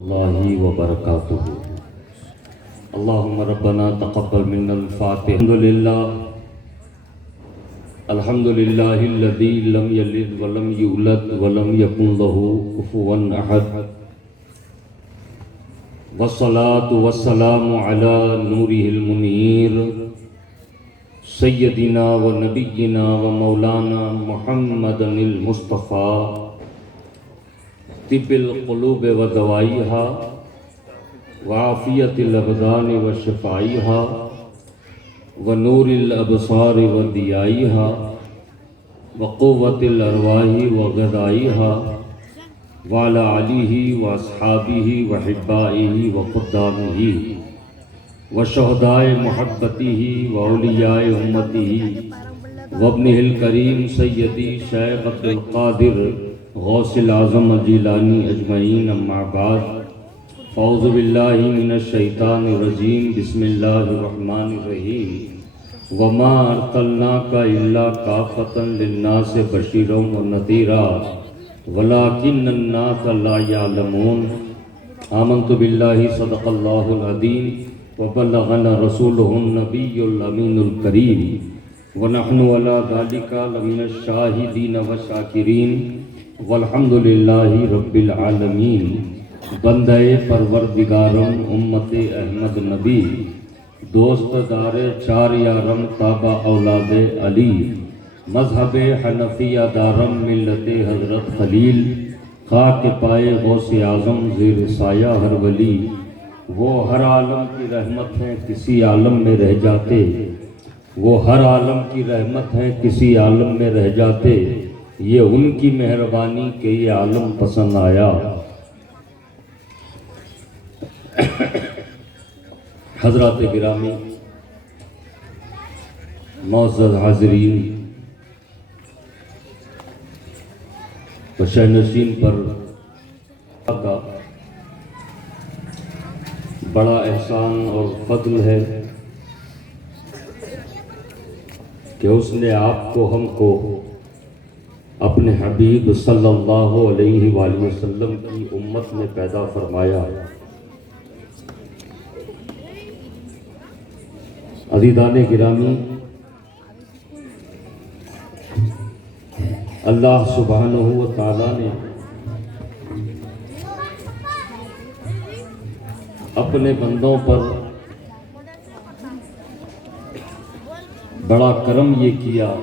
اللہ وبرکاتہ۔ اللہم ربنا تقبل منا الفاتحہ۔ الحمد للہ الذی لم یلد ولم یولد ولم یکن له کفوا احد، والصلاة والسلام علی نورہ المنیر سیدنا و نبینا و مولانا محمد المصطفیٰ طب القلوب و دوائها وعافیت الابدان و شفائها و نور الابصار و ضیائها و قوت الارواح و غذائها وعلى آلہ و اصحابہ و حبائہ و خدامہ و شہداء محبتہ و اولیاء امتہ و ابنہ الکریم سیدی شیخ عبد القادر غوث العظم الجیلانی اجمعین، اما بعد، فاعوذ باللہ من الشیطان الرجیم، بسم اللہ الرحمن الرحیم۔ وما ارسلناک الا کافۃ للناس بشیرا ونذیرا ولکن الناس لا یعلمون۔ آمنت باللہ صدق اللہ العظیم وبلغنا رسولہ النبی الامین الکریم ونحن علی ذلک لمن الشاہدین والشاکرین والحمد للہ رب العالمین۔ بندہ پروردگارم امت احمد نبی، دوست دار چار یارم تابع اولاد علی، مذہب حنفیہ دارم ملت حضرت خلیل، خاک پائے غوث اعظم زیر سایہ ہر ولی۔ وہ ہر عالم کی رحمت ہیں کسی عالم میں رہ جاتے، وہ ہر عالم کی رحمت ہیں کسی عالم میں رہ جاتے، یہ ان کی مہربانی کہ یہ عالم پسند آیا۔ حضرات گرامی، معزز حاضرین، شہنشین پر کا بڑا احسان اور فضل ہے کہ اس نے آپ کو ہم کو اپنے حبیب صلی اللہ علیہ وآلہ وسلم کی امت میں پیدا فرمایا۔ عزیزان گرامی، اللہ سبحانہ و تعالی نے اپنے بندوں پر بڑا کرم یہ کیا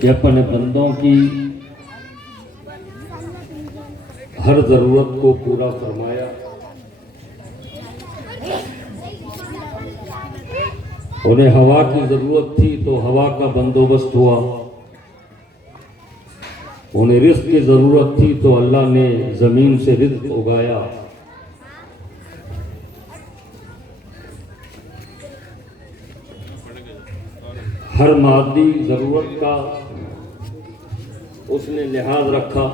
کہ اپنے بندوں کی ہر ضرورت کو پورا فرمایا۔ انہیں ہوا کی ضرورت تھی تو ہوا کا بندوبست ہوا، انہیں رزق کی ضرورت تھی تو اللہ نے زمین سے رزق اگایا۔ ہر مادی ضرورت کا اس نے لحاظ رکھا۔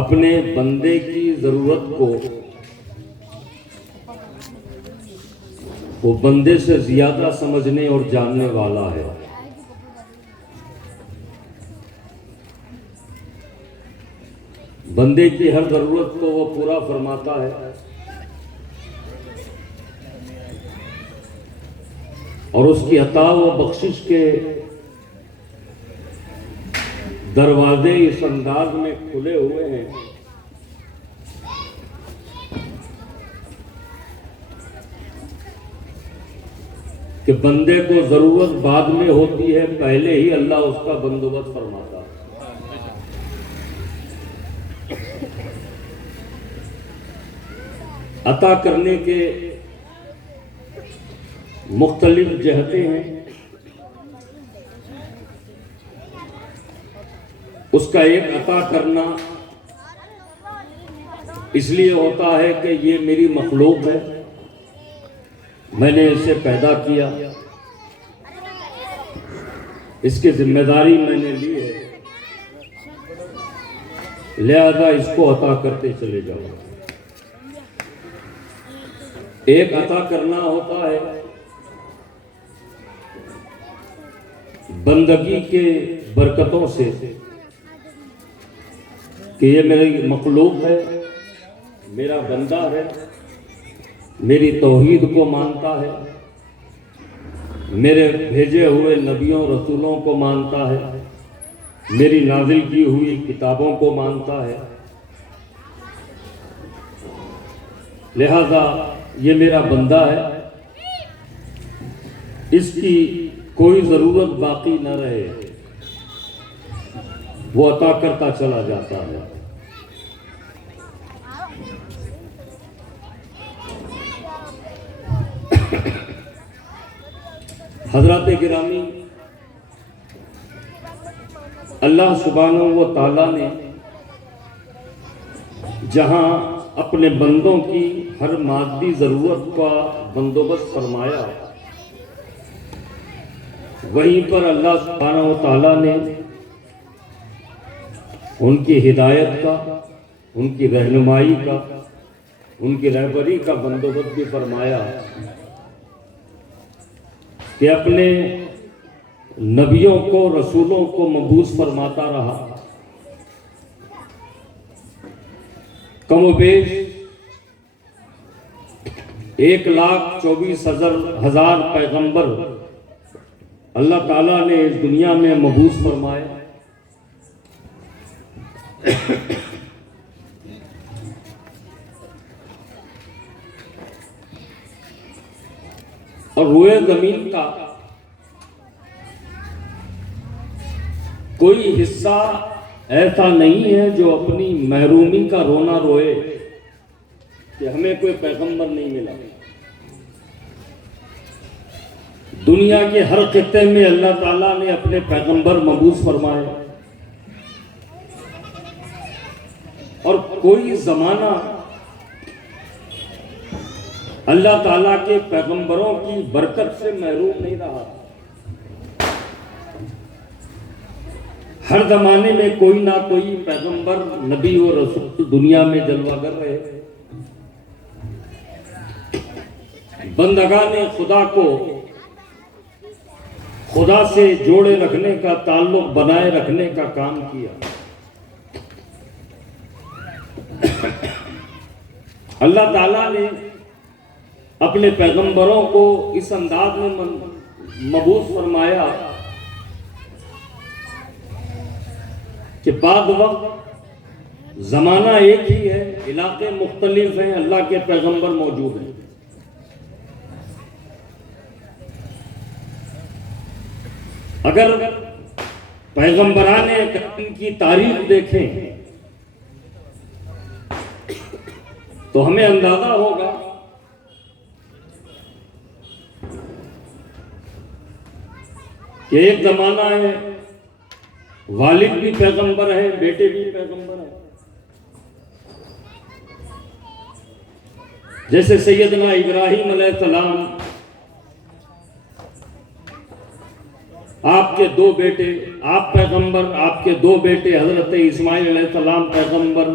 اپنے بندے کی ضرورت کو وہ بندے سے زیادہ سمجھنے اور جاننے والا ہے۔ بندے کی ہر ضرورت کو وہ پورا فرماتا ہے اور اس کی عطا و بخشش کے دروازے اس انداز میں کھلے ہوئے ہیں کہ بندے کو ضرورت بعد میں ہوتی ہے، پہلے ہی اللہ اس کا بندوبست فرماتا ہے۔ عطا کرنے کے مختلف جہتیں ہیں۔ اس کا ایک عطا کرنا اس لیے ہوتا ہے کہ یہ میری مخلوق ہے، میں نے اسے پیدا کیا، اس کی ذمہ داری میں نے لی ہے، لہذا اس کو عطا کرتے چلے جاؤ۔ ایک عطا کرنا ہوتا ہے بندگی کے برکتوں سے کہ یہ میری مخلوق ہے، میرا بندہ ہے، میری توحید کو مانتا ہے، میرے بھیجے ہوئے نبیوں رسولوں کو مانتا ہے، میری نازل کی ہوئی کتابوں کو مانتا ہے، لہذا یہ میرا بندہ ہے، اس کی کوئی ضرورت باقی نہ رہے، وہ عطا کرتا چلا جاتا ہے۔ حضرات گرامی، اللہ سبحانہ و تعالیٰ نے جہاں اپنے بندوں کی ہر مادی ضرورت کا بندوبست فرمایا، وہیں پر اللہ سبحانہ و تعالیٰ نے ان کی ہدایت کا، ان کی رہنمائی کا، ان کی رہبری کا بندوبست بھی فرمایا کہ اپنے نبیوں کو، رسولوں کو مبعوث فرماتا رہا۔ کم و بیش 1,24,000 پیغمبر اللہ تعالیٰ نے اس دنیا میں مبعوث فرمائے۔ اور روئے زمین کا کوئی حصہ ایسا نہیں ہے جو اپنی محرومی کا رونا روئے کہ ہمیں کوئی پیغمبر نہیں ملا۔ دنیا کے ہر خطے میں اللہ تعالیٰ نے اپنے پیغمبر مبعوث فرمائے، اور کوئی زمانہ اللہ تعالیٰ کے پیغمبروں کی برکت سے محروم نہیں رہا۔ ہر زمانے میں کوئی نہ کوئی پیغمبر، نبی و رسول دنیا میں جلوہ گر رہے۔ بندگان خدا کو خدا سے جوڑے رکھنے کا، تعلق بنائے رکھنے کا کام کیا۔ اللہ تعالیٰ نے اپنے پیغمبروں کو اس انداز میں مبعوث فرمایا کہ بعد وقت زمانہ ایک ہی ہے، علاقے مختلف ہیں، اللہ کے پیغمبر موجود ہیں۔ اگر پیغمبران کرام کی تاریخ دیکھیں تو ہمیں اندازہ ہوگا کہ ایک زمانہ ہے والد بھی پیغمبر ہے، بیٹے بھی پیغمبر ہیں۔ جیسے سیدنا ابراہیم علیہ السلام، آپ کے دو بیٹے، آپ پیغمبر، آپ کے دو بیٹے حضرت اسماعیل علیہ السلام پیغمبر،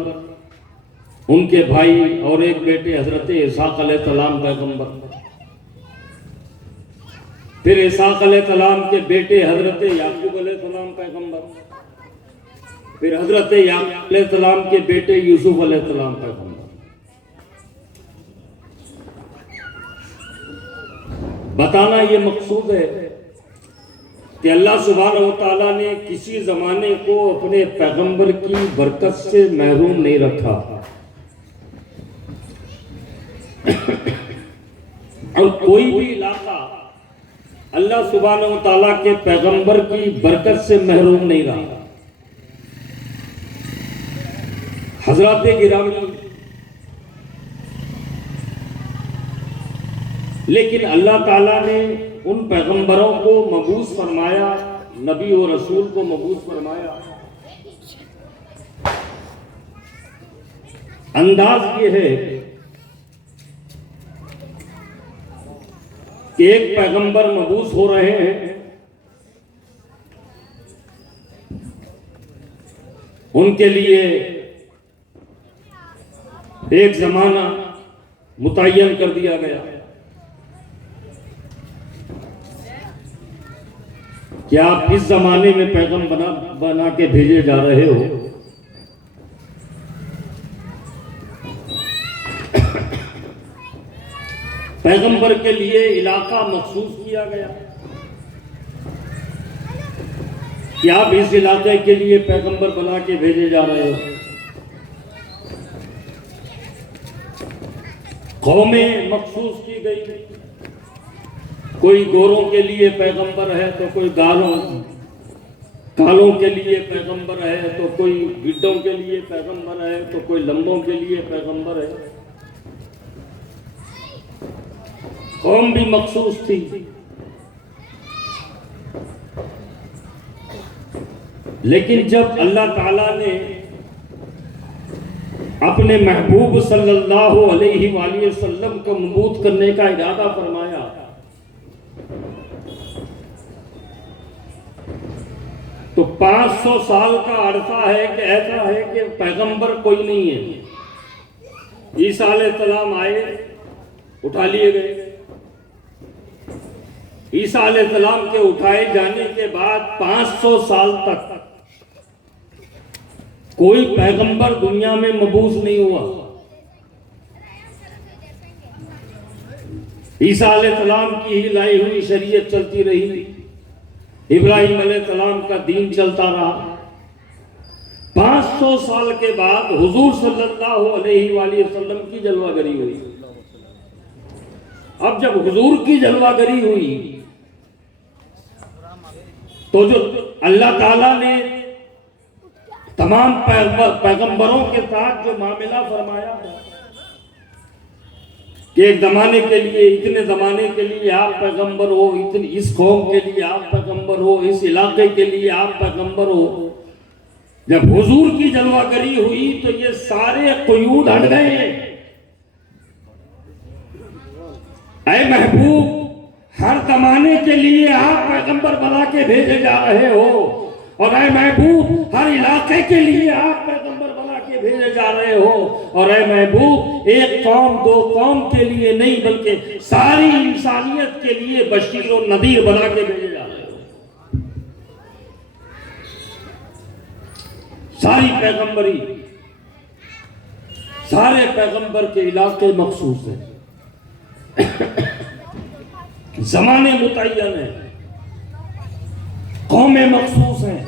ان کے بھائی اور ایک بیٹے حضرت اسحاق علیہ السلام پیغمبر، پھر اسحاق علیہ السلام کے بیٹے حضرت یعقوب علیہ السلام پیغمبر، پھر حضرت یعقوب علیہ السلام کے بیٹے یوسف علیہ السلام پیغمبر۔ بتانا یہ مقصود ہے کہ اللہ سبحانہ و تعالیٰ نے کسی زمانے کو اپنے پیغمبر کی برکت سے محروم نہیں رکھا، اور کوئی بھی علاقہ اللہ سبحانہ و تعالیٰ کے پیغمبر کی برکت سے محروم نہیں رہا۔ حضرات گرامی، لیکن اللہ تعالیٰ نے ان پیغمبروں کو مبعوث فرمایا، نبی و رسول کو مبعوث فرمایا۔ انداز یہ ہے کہ ایک پیغمبر مبعوث ہو رہے ہیں، ان کے لیے ایک زمانہ متعین کر دیا گیا کہ آپ اس زمانے میں پیغمبر بنا کے بھیجے جا رہے ہو. پیغمبر کے لیے علاقہ مخصوص کیا گیا کہ آپ اس علاقے کے لیے پیغمبر بنا کے بھیجے جا رہے ہو. قومیں مخصوص کی گئی، کوئی گوروں کے لیے پیغمبر ہے تو کوئی کالوں کے لیے پیغمبر ہے تو کوئی گڈوں کے لیے پیغمبر ہے تو کوئی لمبوں کے لیے پیغمبر ہے. قوم بھی مخصوص تھی. لیکن جب اللہ تعالیٰ نے اپنے محبوب صلی اللہ علیہ وآلہ وسلم کو مبعوث کرنے کا ارادہ فرمایا تو 500 سال کا عرصہ ہے کہ ایسا ہے کہ پیغمبر کوئی نہیں ہے. عیسیٰ علیہ السلام آئے، اٹھا لیے گئے. عیسیٰ علیہ السلام کے اٹھائے جانے کے بعد 500 سال تک کوئی پیغمبر دنیا میں مبعوث نہیں ہوا. عیسیٰ علیہ السلام کی ہی لائی ہوئی شریعت چلتی رہی، ابراہیم علیہ السلام کا دین چلتا رہا. 500 سال کے بعد حضور صلی اللہ علیہ وآلہ وسلم کی جلوہ گری ہوئی. اب جب حضور کی جلوہ گری ہوئی تو جو اللہ تعالیٰ نے تمام پیغمبروں کے ساتھ جو معاملہ فرمایا کہ ایک زمانے کے لیے، اتنے زمانے کے لیے آپ پیغمبر ہو، اس قوم کے لیے آپ پیغمبر ہو، اس علاقے کے لیے آپ پیغمبر ہو. جب حضور کی جلوہ گری ہوئی تو یہ سارے قیود ہٹ گئے. اے محبوب، ہر زمانے کے لیے آپ پیغمبر بنا کے بھیجے جا رہے ہو، اور اے محبوب ہر علاقے کے لیے آپ پیغمبر بنا کے بھیجے جا رہے ہو، اور اے محبوب ایک قوم دو قوم کے لیے نہیں بلکہ ساری انسانیت کے لیے بشیر و نذیر بنا کے بھیجے جا رہے ہو. ساری پیغمبری، سارے پیغمبر کے علاقے مخصوص ہیں، زمانے متعین ہیں، قومیں مخصوص ہیں.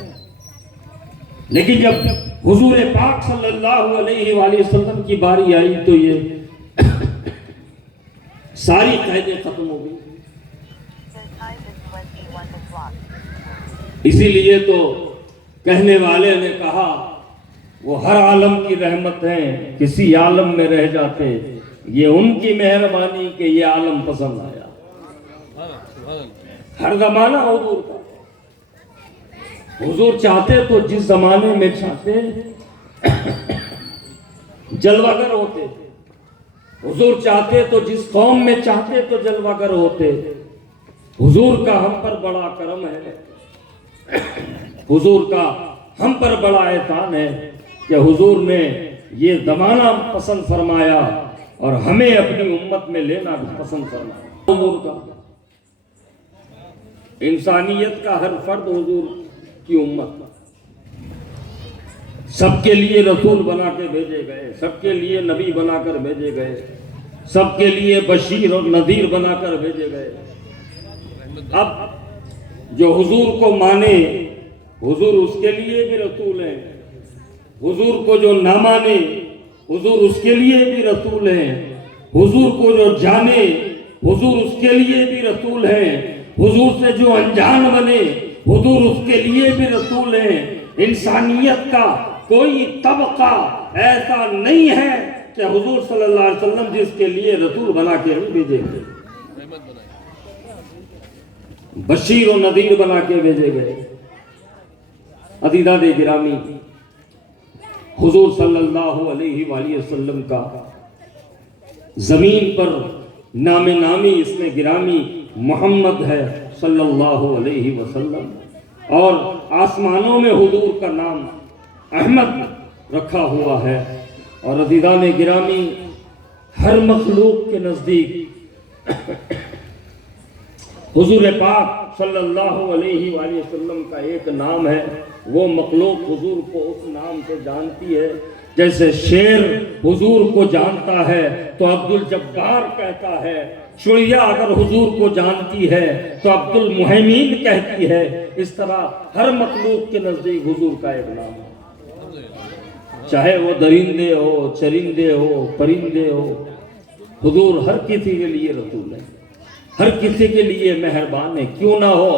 لیکن جب حضور پاک صلی اللہ علیہ وآلہ وسلم کی باری آئی تو یہ ساری قیدیں ختم ہو گئی. اسی لیے تو کہنے والے نے کہا وہ ہر عالم کی رحمت ہے، کسی عالم میں رہ جاتے، یہ ان کی مہربانی کہ یہ عالم پسند آیا. ہر زمانہ حضور کا، حضور چاہتے تو جس زمانے میں چاہتے جلوہ گر ہوتے. حضور چاہتے تو جس قوم میں چاہتے تو جلوہ گر ہوتے. حضور کا ہم پر بڑا کرم ہے، حضور کا ہم پر بڑا احسان ہے کہ حضور نے یہ زمانہ پسند فرمایا اور ہمیں اپنی امت میں لینا پسند فرمایا. حضور کا، انسانیت کا ہر فرد حضور کی امت، سب کے لیے رسول بنا کے بھیجے گئے، سب کے لیے نبی بنا کر بھیجے گئے، سب کے لیے بشیر اور نذیر بنا کر بھیجے گئے. اب جو حضور کو مانے حضور اس کے لیے بھی رسول ہیں، حضور کو جو نہ مانے حضور اس کے لیے بھی رسول ہیں، حضور کو جو جانے حضور اس کے لیے بھی رسول ہیں، حضور سے جو انجان بنے حضور اس کے لیے بھی رسول ہیں. انسانیت کا کوئی طبقہ ایسا نہیں ہے کہ حضور صلی اللہ علیہ وسلم جس کے لیے رسول بنا کے نہیں بھیجے گئے، بشیر و نذیر بنا کے بھیجے گئے. عزیزان گرامی، حضور صلی اللہ علیہ وآلہ وسلم کا زمین پر نام نامی اس میں گرامی محمد ہے صلی اللہ علیہ وسلم، اور آسمانوں میں حضور کا نام احمد رکھا ہوا ہے. اور عزیزان گرامی، ہر مخلوق کے نزدیک حضور پاک صلی اللہ علیہ وآلہ وسلم کا ایک نام ہے، وہ مخلوق حضور کو اس نام سے جانتی ہے۔ جیسے شیر حضور کو جانتا ہے تو عبد الجبار کہتا ہے، چڑیا اگر حضور کو جانتی ہے تو عبد المہیمین کہتی ہے۔ اس طرح ہر مخلوق کے نزدیک حضور کا ایک نام ہے، چاہے وہ درندے ہو، چرندے ہو، پرندے ہو، حضور ہر کسی کے لیے رسول ہے، ہر کسی کے لیے مہربان ہے۔ کیوں نہ ہو،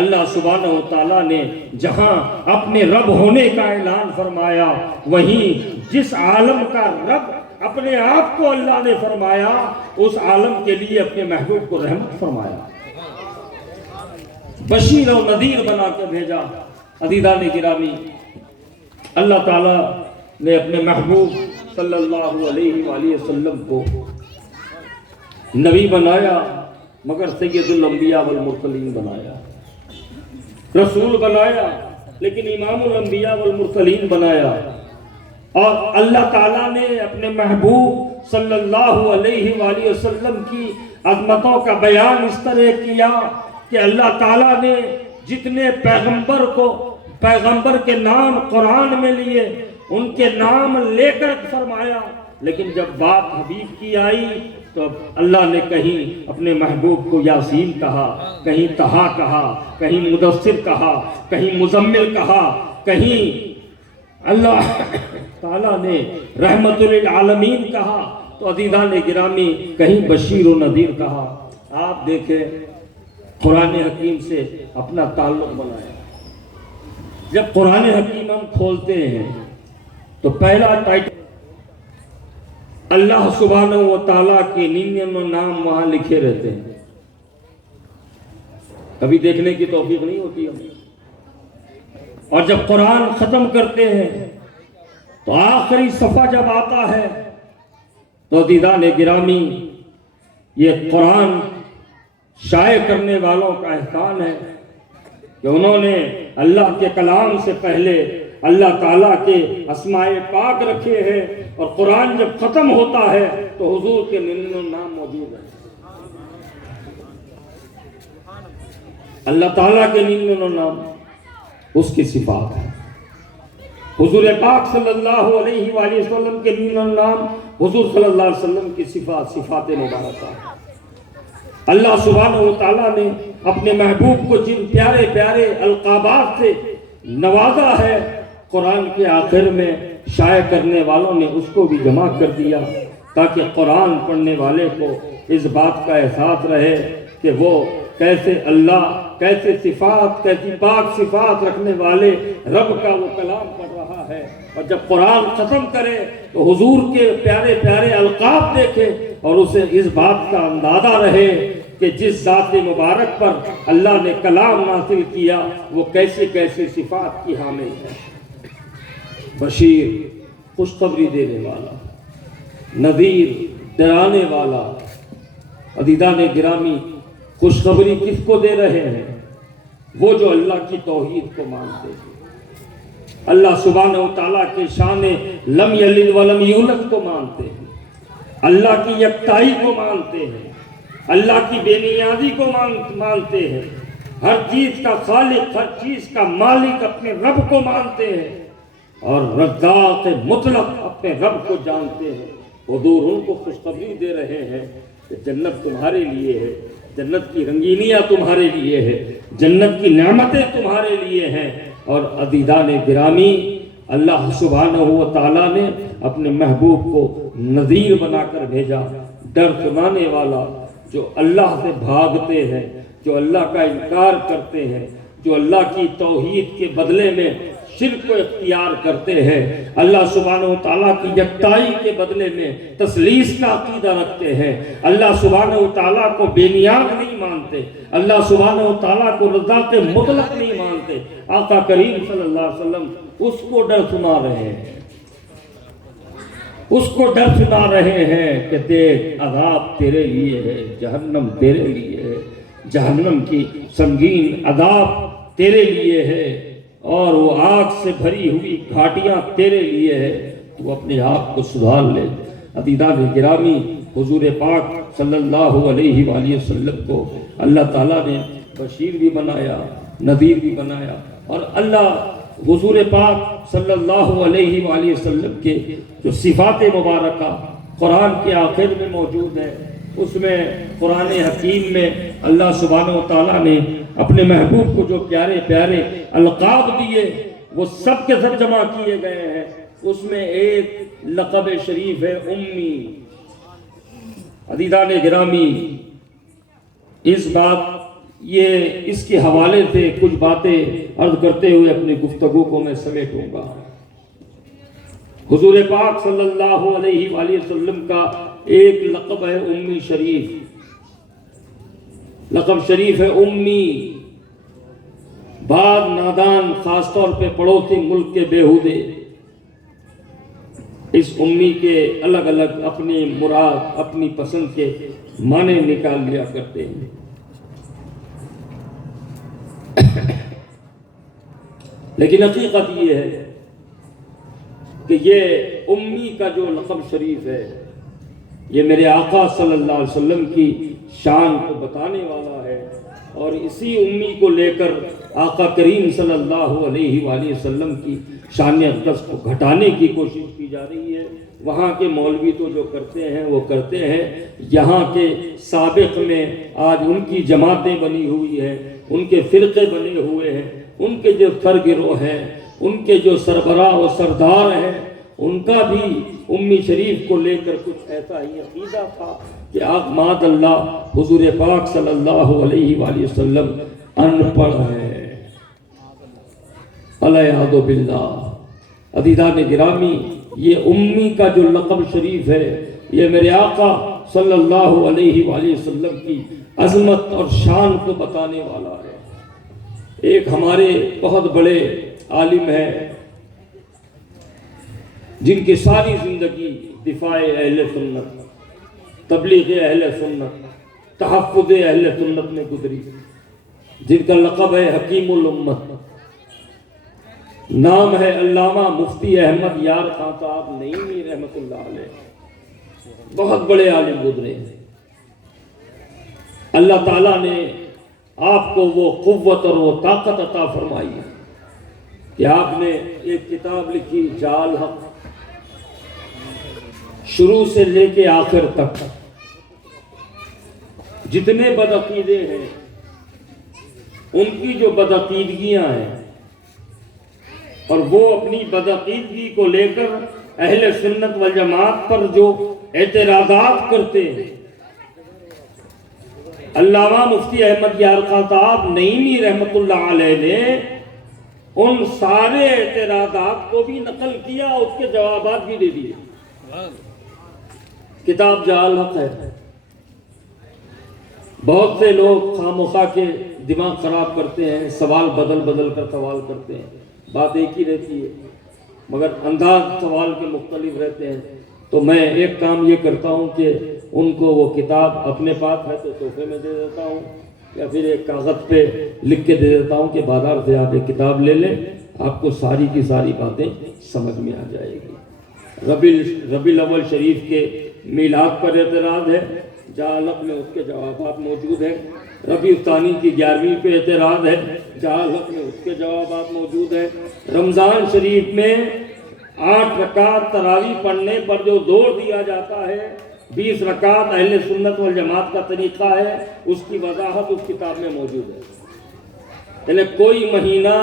اللہ سبحانہ و تعالیٰ نے جہاں اپنے رب ہونے کا اعلان فرمایا، وہیں جس عالم کا رب اپنے آپ کو اللہ نے فرمایا، اس عالم کے لیے اپنے محبوب کو رحمت فرمایا، بشیر و نذیر بنا کے بھیجا۔ عزیزان گرامی، اللہ تعالیٰ نے اپنے محبوب صلی اللہ علیہ وآلہ وسلم کو نبی بنایا، مگر سید الانبیاء والمرسلین بنایا، رسول بنایا، لیکن امام الانبیاء والمرسلین بنایا۔ اور اللہ تعالیٰ نے اپنے محبوب صلی اللہ علیہ وآلہ وسلم کی عظمتوں کا بیان اس طرح کیا کہ اللہ تعالیٰ نے جتنے پیغمبر کے نام قرآن میں لیے، ان کے نام لے کر فرمایا، لیکن جب بات حبیب کی آئی تو اللہ نے کہیں اپنے محبوب کو یاسین کہا، کہیں طہا کہا، کہیں مدثر کہا، کہیں مزمل کہا، کہیں اللہ تعالیٰ نے رحمت للعالمین کہا، تو عزیزان گرامی کہیں بشیر و نذیر کہا۔ آپ دیکھیں قرآن حکیم سے اپنا تعلق بنایا۔ جب قرآن حکیم ہم کھولتے ہیں تو پہلا ٹائٹل اللہ سبحانہ و تعالیٰ کے 99 نام وہاں لکھے رہتے ہیں، کبھی دیکھنے کی توفیق نہیں ہوتی ہمیں۔ اور جب قرآن ختم کرتے ہیں تو آخری صفحہ جب آتا ہے تو عزیزان گرامی یہ قرآن شائع کرنے والوں کا احسان ہے کہ انہوں نے اللہ کے کلام سے پہلے اللہ تعالیٰ کے اسماء پاک رکھے ہیں، اور قرآن جب ختم ہوتا ہے تو حضور کے 99 نام موجود ہیں۔ اللہ تعالیٰ کے 99 نام اس کی صفات ہے، حضور پاک صلی اللہ علیہ وآلہ وسلم کے 99 نام حضور صلی اللہ علیہ وسلم کی صفات مبارکہ۔ اللہ سبحانہ و تعالیٰ نے اپنے محبوب کو جن پیارے پیارے القابات سے نوازا ہے، قرآن کے آخر میں شائع کرنے والوں نے اس کو بھی جمع کر دیا تاکہ قرآن پڑھنے والے کو اس بات کا احساس رہے کہ وہ کیسے اللہ، کیسے صفات، کیسی پاک صفات رکھنے والے رب کا وہ کلام پڑھ رہا ہے۔ اور جب قرآن ختم کرے تو حضور کے پیارے پیارے القاب دیکھے اور اسے اس بات کا اندازہ رہے کہ جس ذات مبارک پر اللہ نے کلام نازل کیا وہ کیسے کیسے صفات کی حامل ہے۔ بشیر خوشخبری دینے والا، نذیر ڈرانے والا۔ عزیزان گرامی، خوشخبری کس کو دے رہے ہیں؟ وہ جو اللہ کی توحید کو مانتے ہیں، اللہ سبحانہ و تعالیٰ کے شان لم یلد ولم یولد کو مانتے ہیں، اللہ کی یکتائی کو مانتے ہیں، اللہ کی بے نیازی کو مانتے ہیں، ہر چیز کا خالق، ہر چیز کا مالک اپنے رب کو مانتے ہیں، اور رزاق مطلق اپنے رب کو جانتے ہیں۔ حضور ان کو خوشخبری دے رہے ہیں کہ جنت تمہارے لیے ہے، جنت کی رنگینیاں تمہارے لیے ہے، جنت کی نعمتیں تمہارے لیے ہیں۔ اور عزیزان گرامی، اللہ سبحانہ و تعالیٰ نے اپنے محبوب کو نذیر بنا کر بھیجا، ڈر سنانے والا، جو اللہ سے بھاگتے ہیں، جو اللہ کا انکار کرتے ہیں، جو اللہ کی توحید کے بدلے میں شرک کو اختیار کرتے ہیں، اللہ سبحانہ و تعالیٰ کی یکتائی کے بدلے میں تثلیث کا عقیدہ رکھتے ہیں، اللہ سبحانہ و تعالیٰ کو بے نیاز نہیں مانتے، اللہ سبحانہ و تعالیٰ کو رزاق مطلق نہیں مانتے۔ آقا کریم صلی اللہ علیہ وسلم اس کو ڈر سنا رہے ہیں، اس کو ڈر سنا رہے ہیں کہ دیکھ عذاب تیرے لیے ہے، جہنم تیرے لیے ہے، جہنم کی سنگین عذاب تیرے لیے ہے، اور وہ آگ سے بھری ہوئی گھاٹیاں تیرے لیے ہے، تو اپنے آپ کو سدھار لے۔ عزیزان گرامی، حضور پاک صلی اللہ علیہ وآلہ وسلم کو اللہ تعالیٰ نے بشیر بھی بنایا، نذیر بھی بنایا، اور اللہ حضور پاک صلی اللہ علیہ وآلہ وسلم کے جو صفات مبارکہ قرآن کے آخر میں موجود ہے، اس میں قرآن حکیم میں اللہ سبحانہ و تعالیٰ نے اپنے محبوب کو جو پیارے پیارے القاب دیے وہ سب کے سب جمع کیے گئے ہیں۔ اس میں ایک لقب شریف ہے امی۔ عزیزان گرامی، اس کے حوالے سے کچھ باتیں عرض کرتے ہوئے اپنی گفتگو کو میں سمیٹوں گا۔ حضور پاک صلی اللہ علیہ وآلہ وسلم کا ایک لقب ہے امی شریف، لقب شریف ہے امی۔ بعض نادان، خاص طور پہ پڑوسی ملک کے بیہودے اس امی کے الگ الگ اپنی مراد، اپنی پسند کے معنی نکال لیا کرتے ہیں۔ لیکن حقیقت یہ ہے کہ یہ امی کا جو لقب شریف ہے یہ میرے آقا صلی اللہ علیہ وسلم کی شان کو بتانے والا ہے، اور اسی امی کو لے کر آقا کریم صلی اللہ علیہ وآلہ وسلم کی شان اقدس کو گھٹانے کی کوشش کی جا رہی ہے۔ وہاں کے مولوی تو جو کرتے ہیں وہ کرتے ہیں، یہاں کے سابق میں آج ان کی جماعتیں بنی ہوئی ہیں، ان کے فرقے بنے ہوئے ہیں، ان کے جو سرگروہ ہیں، ان کے جو سربراہ و سردار ہیں، ان کا بھی امی شریف کو لے کر کچھ ایسا ہی عقیدہ تھا کہ آپ ماد اللہ حضور پاک صلی اللہ علیہ وآلہ وسلم ان پڑھ ہے۔ العیاذ باللہ۔ عزیزان گرامی، یہ امی کا جو لقب شریف ہے یہ میرے آقا صلی اللہ علیہ وآلہ وسلم کی عظمت اور شان کو بتانے والا ہے۔ ایک ہمارے بہت بڑے عالم ہیں جن کی ساری زندگی دفاع اہل سنت، تبلیغ اہل سنت، تحفظ اہل سنت میں گزری، جن کا لقب ہے حکیم الامت، نام ہے علامہ مفتی احمد یار خان صاحب نعیمی رحمۃ اللہ علیہ۔ بہت بڑے عالم گزرے ہیں۔ اللہ تعالیٰ نے آپ کو وہ قوت اور وہ طاقت عطا فرمائی ہے کہ آپ نے ایک کتاب لکھی جال حق، شروع سے لے کے آخر تک جتنے بدعقیدے ہیں ان کی جو بدعقیدگیاں ہیں اور وہ اپنی بدعقیدگی کو لے کر اہل سنت والجماعت پر جو اعتراضات کرتے ہیں، علامہ مفتی احمد یار خان صاحب نعیمی رحمۃ اللہ علیہ نے ان سارے اعتراضات کو بھی نقل کیا، اس کے جوابات بھی دے دیے۔ کتاب جال حق ہے۔ بہت سے لوگ خامخواہ کے دماغ خراب کرتے ہیں، سوال بدل بدل کر سوال کرتے ہیں، بات ایک ہی رہتی ہے مگر انداز سوال کے مختلف رہتے ہیں۔ تو میں ایک کام یہ کرتا ہوں کہ ان کو وہ کتاب اپنے پاس ہے تو تحفے میں دے دیتا ہوں، یا پھر ایک کاغذ پہ لکھ کے دے دیتا ہوں کہ بازار سے آپ ایک کتاب لے لیں، آپ کو ساری کی ساری باتیں سمجھ میں آ جائے گی۔ ربیع الاول شریف کے میلاد پر اعتراض ہے، جہالت میں اس کے جوابات موجود ہیں۔ ربیع الثانی کی 11ویں پہ اعتراض ہے، جہالت میں اس کے جوابات موجود ہیں۔ رمضان شریف میں 8 رکعت تراویح پڑھنے پر جو زور دیا جاتا ہے، 20 رکعت اہل سنت والجماعت کا طریقہ ہے، اس کی وضاحت اس کتاب میں موجود ہے۔ یعنی کوئی مہینہ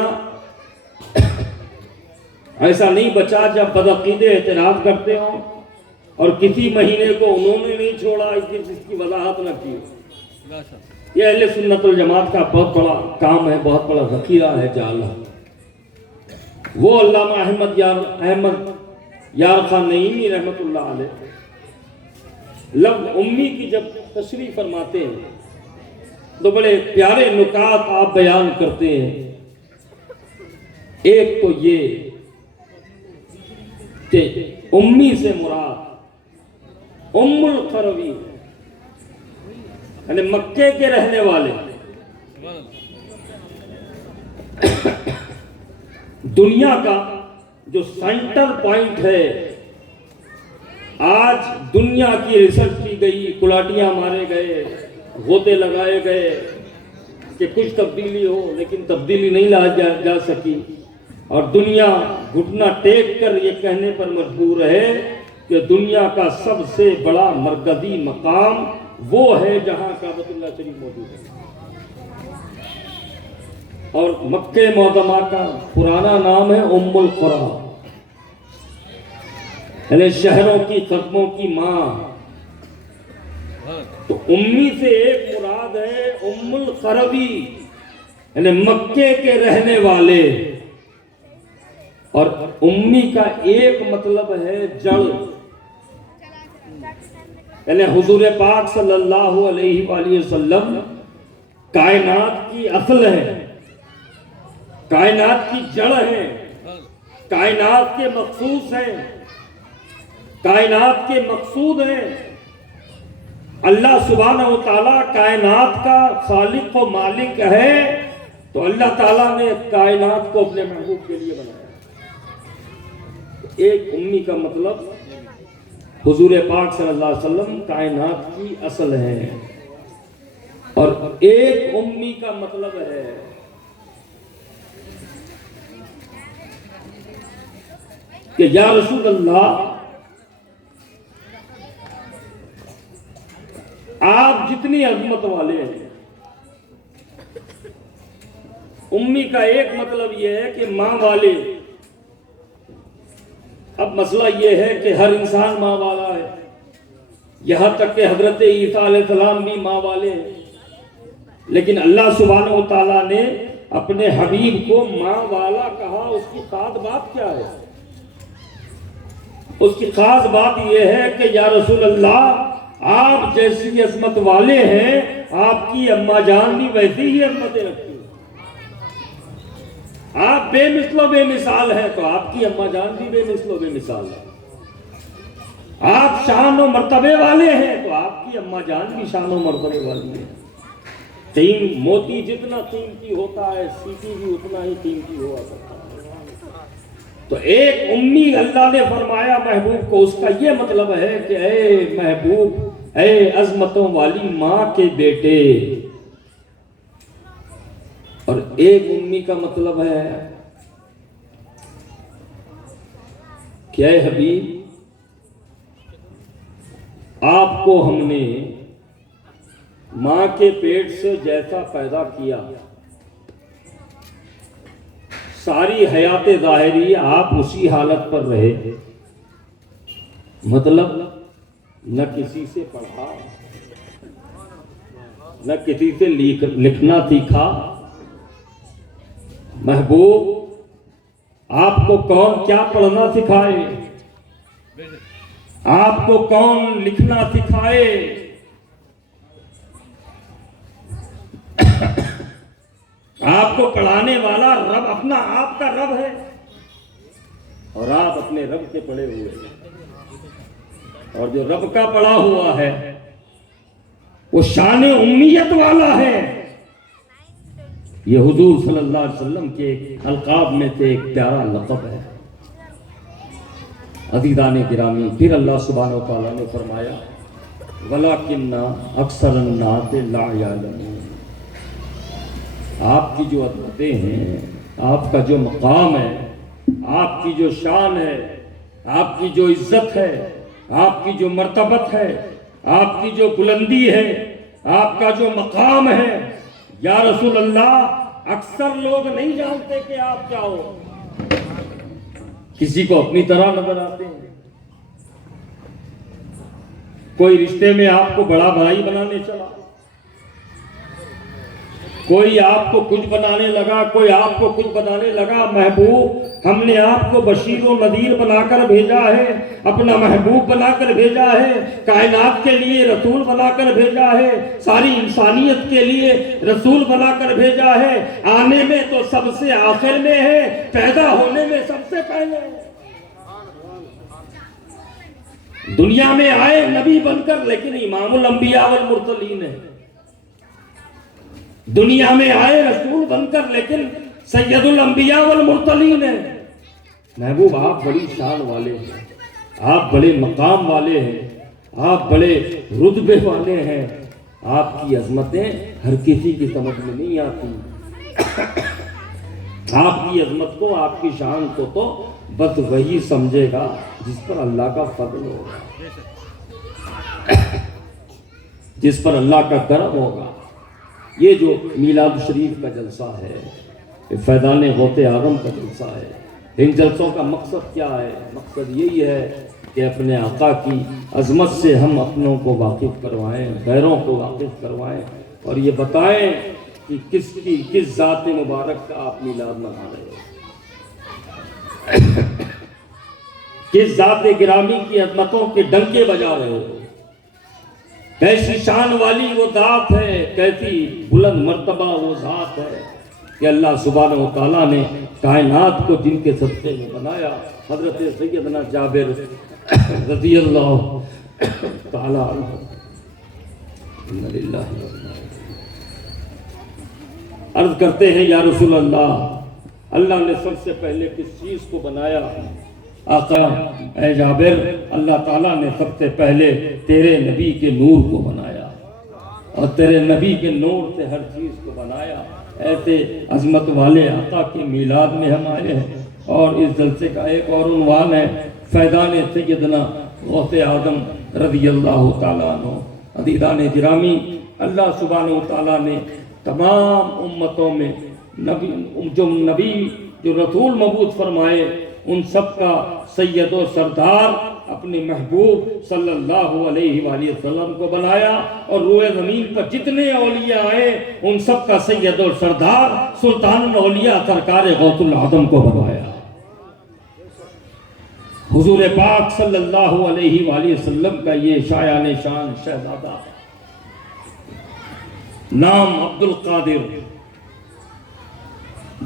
ایسا نہیں بچا جب بدعقیدے اعتراض کرتے ہوں اور کسی مہینے کو انہوں نے نہیں چھوڑا اس کی وضاحت نہ کی۔ یہ اہل سنت والجماعت کا بہت بڑا کام ہے، بہت بڑا ذخیرہ ہے جہالت۔ وہ علامہ احمد یار خان نعیمی رحمۃ اللہ علیہ لفظ امی کی جب تشریح فرماتے ہیں تو بڑے پیارے نکات آپ بیان کرتے ہیں۔ ایک تو یہ کہ امی سے مراد ام القروی، یعنی مکے کے رہنے والے، دنیا کا جو سینٹر پوائنٹ ہے آج دنیا کی ریسرچ کی گئی، کلاٹیاں مارے گئے، غوطے لگائے گئے کہ کچھ تبدیلی ہو، لیکن تبدیلی نہیں لا جا سکی، اور دنیا گھٹنا ٹیک کر یہ کہنے پر مجبور ہے کہ دنیا کا سب سے بڑا مرکزی مقام وہ ہے جہاں کعبۃ اللہ شریف موجود ہے۔ اور مکہ معظمہ کا پرانا نام ہے ام القری، یعنی شہروں کی قدموں کی ماں۔ تو امی سے ایک مراد ہے ام القروی، یعنی مکے کے رہنے والے، اور امی کا ایک مطلب ہے جڑ، یعنی حضور پاک صلی اللہ علیہ وآلہ وسلم کائنات کی اصل ہے، کائنات کی جڑ ہے، کائنات کے مخصوص ہیں، کائنات کے مقصود ہیں۔ اللہ سبحانہ و تعالیٰ کائنات کا خالق و مالک ہے، تو اللہ تعالیٰ نے کائنات کو اپنے محبوب کے لیے بنایا۔ ایک امی کا مطلب حضور پاک صلی اللہ علیہ وسلم کائنات کی اصل ہے، اور ایک امی کا مطلب ہے کہ یا رسول اللہ آپ جتنی عظمت والے ہیں۔ امی کا ایک مطلب یہ ہے کہ ماں والے۔ اب مسئلہ یہ ہے کہ ہر انسان ماں والا ہے، یہاں تک کہ حضرت عیسیٰ علیہ السلام بھی ماں والے ہیں، لیکن اللہ سبحانہ و تعالیٰ نے اپنے حبیب کو ماں والا کہا۔ اس کی خاص بات کیا ہے؟ اس کی خاص بات یہ ہے کہ یا رسول اللہ آپ جیسی عظمت والے ہیں، آپ کی اماں جان بھی ویسی ہی عظمتیں رکھتی ہیں۔ آپ بے مثل و بے مثال ہیں، تو آپ کی اماں جان بھی بے مثل و بے مثال ہے۔ آپ شان و مرتبے والے ہیں، تو آپ کی اماں جان بھی شان و مرتبے والی ہے۔ موتی جتنا قیمتی ہوتا ہے، سیٹی بھی اتنا ہی قیمتی ہوا کرتا ہے۔ تو ایک امی اللہ نے فرمایا محبوب کو، اس کا یہ مطلب ہے کہ اے محبوب، اے عظمتوں والی ماں کے بیٹے۔ اور ایک امی کا مطلب ہے کہ اے حبیب، آپ کو ہم نے ماں کے پیٹ سے جیسا پیدا کیا، ساری حیات ظاہری آپ اسی حالت پر رہے، مطلب نہ کسی سے پڑھا، نہ کسی سے لکھنا سیکھا۔ محبوب، آپ کو کون کیا پڑھنا سکھائے؟ آپ کو کون لکھنا سکھائے؟ آپ کو پڑھانے والا رب اپنا آپ کا رب ہے، اور آپ اپنے رب کے پڑھے ہوئے ہیں، اور جو رب کا پڑھا ہوا ہے وہ شان امیت والا ہے۔ یہ حضور صلی اللہ علیہ وسلم کے القاب میں سے ایک پیارا لقب ہے۔ عزیزان گرامی، پھر اللہ سبحانہ و تعالیٰ نے فرمایا وَلَكِنَّ أَكْثَرَ النَّاسِ لَا يَعْلَمُونَ۔ آپ کی جو عظمتیں ہیں، آپ کا جو مقام ہے، آپ کی جو شان ہے، آپ کی جو عزت ہے، آپ کی جو مرتبت ہے، آپ کی جو بلندی ہے، آپ کا جو مقام ہے، یا رسول اللہ اکثر لوگ نہیں جانتے کہ آپ کیا ہو۔ کسی کو اپنی طرح نظر آتے ہیں، کوئی رشتے میں آپ کو بڑا بھائی بنانے چلا، کوئی آپ کو کچھ بنانے لگا، کوئی آپ کو کچھ بنانے لگا۔ محبوب، ہم نے آپ کو بشیر و نذیر بنا کر بھیجا ہے، اپنا محبوب بنا کر بھیجا ہے، کائنات کے لیے رسول بنا کر بھیجا ہے، ساری انسانیت کے لیے رسول بنا کر بھیجا ہے۔ آنے میں تو سب سے آخر میں ہے، پیدا ہونے میں سب سے پہلے ہے۔ دنیا میں آئے نبی بن کر، لیکن امام الانبیاء والمرسلین ہے۔ دنیا میں آئے رسول بن کر، لیکن سید الانبیاء والمرسلین ہے۔ محبوب، آپ بڑی شان والے ہیں، آپ بڑے مقام والے ہیں، آپ بڑے رتبے والے ہیں، آپ کی عظمتیں ہر کسی کی سمجھ میں نہیں آتی۔ آپ کی عظمت کو، آپ کی شان کو تو بس وہی سمجھے گا جس پر اللہ کا فضل ہوگا، جس پر اللہ کا کرم ہوگا۔ یہ جو میلاد شریف کا جلسہ ہے، یہ فیضان غوث اعظم کا جلسہ ہے۔ ان جلسوں کا مقصد کیا ہے؟ مقصد یہی ہے کہ اپنے آقا کی عظمت سے ہم اپنوں کو واقف کروائیں، غیروں کو واقف کروائیں، اور یہ بتائیں کہ کس ذات مبارک کا آپ میلاد منا رہے ہو، کس ذات گرامی کی عظمتوں کے ڈنکے بجا رہے ہو، کیسی شان والی وہ ذات ہے، کیسی بلند مرتبہ وہ ذات ہے کہ اللہ سبحانہ و تعالیٰ نے کائنات کو جن کے صدقے میں بنایا۔ حضرت سیدنا جابر رضی اللہ تعالیٰ عنہ، انا للہ و انا الیہ، عرض کرتے ہیں یا رسول اللہ نے سب سے پہلے کس چیز کو بنایا؟ آقا اے جابر، اللہ تعالیٰ نے سب سے پہلے تیرے نبی کے نور کو بنایا، اور تیرے نبی کے نور سے ہر چیز کو بنایا۔ ایسے عظمت والے آقا کے میلاد میں ہم آئے ہیں، اور اس جلسے کا ایک اور عنوان ہے فیضان سیدنا غوث اعظم رضی اللہ تعالیٰ عنہ۔ عزیزان گرامی، اللہ سبحانہ و تعالیٰ نے تمام امتوں میں جو رسول مبعوث فرمائے، ان سب کا سید و سردار اپنے محبوب صلی اللہ علیہ وآلہ وسلم کو بنایا، اور روئے زمین پر جتنے اولیاء آئے ان سب کا سید و سردار سلطان الاولیاء سرکار غوث الاعظم کو بنایا۔ حضور پاک صلی اللہ علیہ وآلہ وسلم کا یہ شایان شان شہزادہ نام عبد القادر،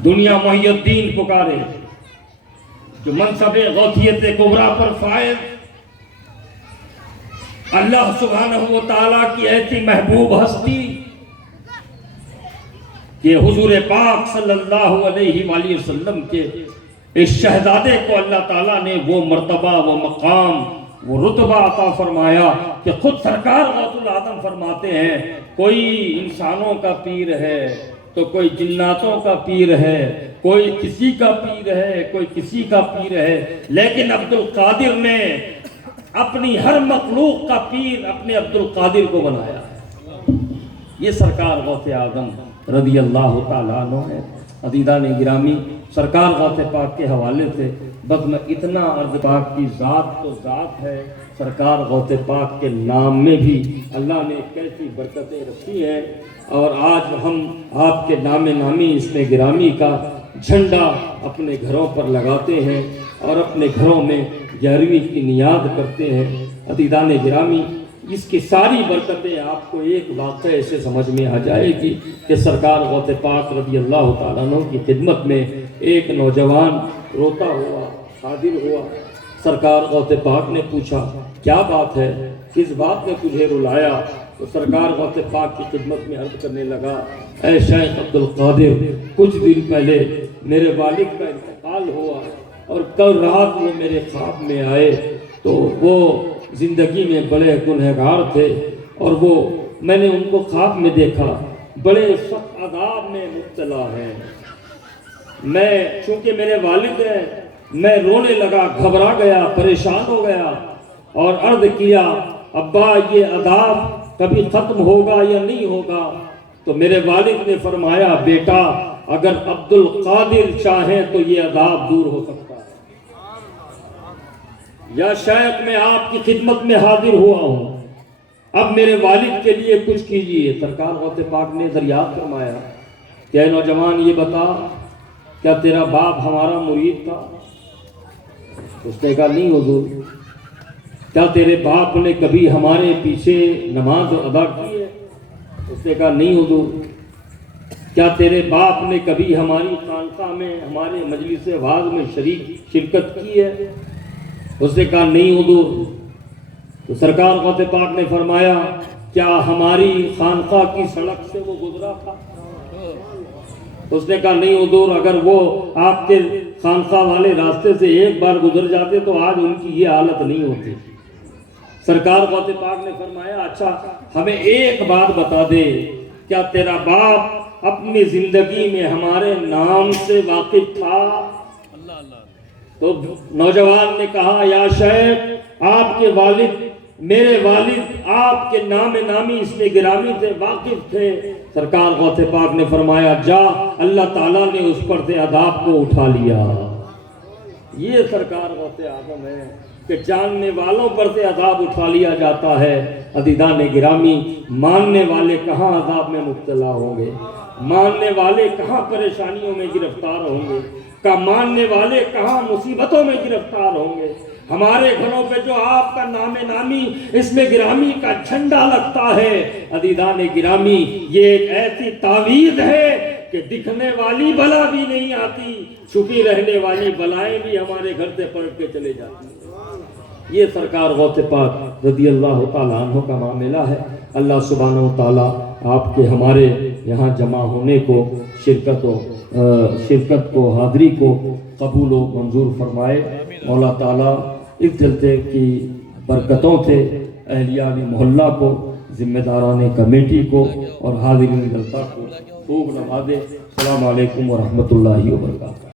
دنیا محی الدین پکارے، جو منصب غوثیت کبریٰ پر فائز، اللہ سبحانہ و تعالیٰ کی ایسی محبوب ہستی کہ حضور پاک صلی اللہ علیہ وآلہ وسلم کے اس شہزادے کو اللہ تعالیٰ نے وہ مرتبہ، وہ مقام، وہ رتبہ عطا فرمایا کہ خود سرکار غوث الاعظم فرماتے ہیں کوئی انسانوں کا پیر ہے تو کوئی جناتوں کا پیر ہے، کوئی کسی کا پیر ہے، کوئی کسی کا پیر ہے، لیکن عبد القادر نے اپنی ہر مخلوق کا پیر اپنے عبد القادر کو بنایا ہے۔ یہ سرکار غوث اعظم رضی اللہ تعالیٰ عنہ ہے۔ عزیزان گرامی، سرکار غوث پاک کے حوالے سے بس میں اتنا عرض، پاک کی ذات تو ذات ہے، سرکار غوث پاک کے نام میں بھی اللہ نے کیسی برکتیں رکھی ہیں، اور آج ہم آپ کے نام نامی اس میں گرامی کا جھنڈا اپنے گھروں پر لگاتے ہیں اور اپنے گھروں میں 11ویں کی نیاد کرتے ہیں۔ عزیزان گرامی، اس کی ساری برکتیں آپ کو ایک واقعے سے سمجھ میں آ جائے گی کہ سرکار غوث پاک رضی اللہ تعالیٰ عنہ کی خدمت میں ایک نوجوان روتا ہوا حاضر ہوا۔ سرکار غوث پاک نے پوچھا کیا بات ہے، کس بات نے تجھے رلایا؟ تو سرکار غوث پاک کی خدمت میں عرض کرنے لگا، اے شیخ عبد القادر، کچھ دن پہلے میرے والد کا انتقال ہوا، اور کل رات وہ میرے خواب میں آئے تو وہ زندگی میں بڑے گنہگار تھے، اور وہ میں نے ان کو خواب میں دیکھا بڑے سخت عذاب میں مبتلا ہیں۔ میں چونکہ میرے والد ہیں، میں رونے لگا، گھبرا گیا، پریشان ہو گیا، اور عرض کیا ابا یہ عذاب کبھی ختم ہوگا یا نہیں ہوگا؟ تو میرے والد نے فرمایا بیٹا اگر عبد القادر چاہیں تو یہ عذاب دور ہو سکتا ہے۔ یا شیخ میں آپ کی خدمت میں حاضر ہوا ہوں، اب میرے والد کے لیے کچھ کیجئے۔ سرکار غوث پاک نے دریافت فرمایا کہ اے نوجوان یہ بتا کیا تیرا باپ ہمارا مرید تھا؟ اس نے کہا نہیں حضور۔ کیا تیرے باپ نے کبھی ہمارے پیچھے نماز ادا کی ہے؟ اس نے کہا نہیں حضور۔ کیا تیرے باپ نے کبھی ہماری خانقاہ میں ہمارے مجلس وعظ میں شرکت کی ہے؟ اس نے کہا نہیں حضور۔ تو سرکار غوث پاک نے فرمایا کیا ہماری خانقاہ کی سڑک سے وہ گزرا تھا؟ اس نے کہا نہیں حضور، اگر وہ آپ کے خانقاہ والے راستے سے ایک بار گزر جاتے تو آج ان کی یہ حالت نہیں ہوتی۔ سرکار غوث پاک نے فرمایا اچھا ہمیں ایک بات بتا دے، کیا تیرا باپ اپنی زندگی میں ہمارے نام سے واقف تھا؟ تو نوجوان نے کہا یا شیخ، آپ کے والد، میرے والد آپ کے نام نامی اس میں گرامی تھے، واقف تھے۔ سرکار غوث پاک نے فرمایا جا، اللہ تعالیٰ نے اس پر سے عذاب کو اٹھا لیا۔ یہ سرکار غوث اعظم ہے کہ جاننے والوں پر سے عذاب اٹھا لیا جاتا ہے۔ عزیزان گرامی، ماننے والے کہاں عذاب میں مبتلا ہوں گے، ماننے والے کہاں پریشانیوں میں گرفتار ہوں گے، ماننے والے کہاں مصیبتوں میں گرفتار ہوں گے۔ ہمارے گھروں پہ جو آپ کا نام نامی اس میں گرامی کا جھنڈا لگتا ہے، عزیزان گرامی، یہ ایک ایسی تعویذ ہے کہ دکھنے والی بلا بھی نہیں آتی، چھپی رہنے والی بلائیں بھی ہمارے گھر سے پلٹ کے چلے جاتی ہیں۔ یہ سرکار غوث پاک رضی اللہ تعالیٰ عنہ کا معاملہ ہے۔ اللہ سبحانہ و تعالیٰ آپ کے ہمارے یہاں جمع ہونے کو، شرکت کو، حاضری کو قبول و منظور فرمائے۔ مولا تعالیٰ اس جلسے کی برکتوں سے اہلیہ محلہ کو، ذمہ داران کمیٹی کو اور حاضرین جلسہ کو خوب نوازے۔ السلام علیکم ورحمۃ اللہ وبرکاتہ۔